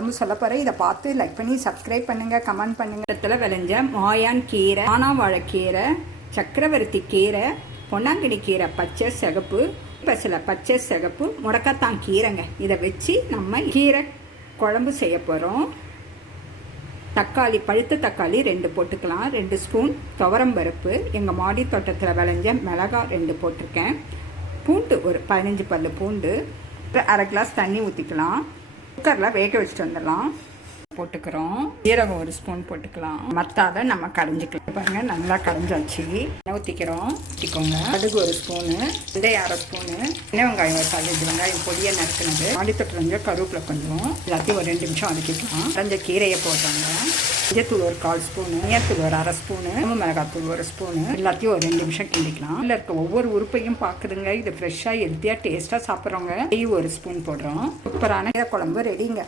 ரொம்ப சொல்ல போகிறேன். இதை பார்த்து லைக் பண்ணி சப்ஸ்கிரைப் பண்ணுங்கள், கமெண்ட் பண்ணுங்கள். இடத்துல விளைஞ்ச மாயான் கீரை, ஆனாவாழைக்கீரை, சக்கரவர்த்தி கீரை, பொன்னாங்கண்ணி கீரை பச்சை சிகப்பு, பசில பச்சை சிகப்பு, முடக்கத்தான் கீரைங்க. இதை வச்சு நம்ம கீரை குழம்பு செய்ய போகிறோம். தக்காளி, பழுத்த தக்காளி 2 போட்டுக்கலாம். 2 ஸ்பூன் துவரம்பருப்பு, எங்கள் மாடி தோட்டத்தில் விளைஞ்ச மிளகாய் 2 போட்டிருக்கேன். பூண்டு ஒரு 15 பல்லு பூண்டு, அரை கிளாஸ் தண்ணி ஊற்றிக்கலாம். குக்கரில் வேக வச்சுட்டு வந்துடலாம். போட்டுக்கிறோம். ஜீரகம் 1 ஸ்பூன் போட்டுக்கலாம். மத்தாத நம்ம கரைஞ்சிக்கலாம். பாருங்கள், நல்லா கரைஞ்சாச்சு. ஊற்றிக்கிறோம். ஊற்றிக்கோங்க. கடுகு 1 ஸ்பூனு, வெந்தயம் 1/2 ஸ்பூனு, சின்ன வெங்காயம் 1 வெங்காயம் பொடியை நறுக்குனது, ஆடித்தொட்டு கொஞ்சம், கருவேப்பிலை கொஞ்சம், எல்லாத்தையும் ஒரு 2 நிமிஷம் வதக்கிக்கலாம். கரைஞ்ச கீரையை போடுறாங்க. மஞ்சத்தூள் 1/4 ஸ்பூனு, மஞ்சத்தூள் 1/2 ஸ்பூனு, மிளகாத்தூள் 1 ஸ்பூனு, எல்லாத்தையும் ஒரு 2 நிமிஷம் கிண்டிக்கலாம். இல்லை இருக்க ஒவ்வொரு உறுப்பையும் பார்க்குதுங்க. இது ஃப்ரெஷ்ஷாக ஹெல்த்தியாக டேஸ்ட்டாக சாப்பிட்றவங்க 1 ஸ்பூன் போடுறோம். சூப்பரான குழம்பு ரெடிங்க.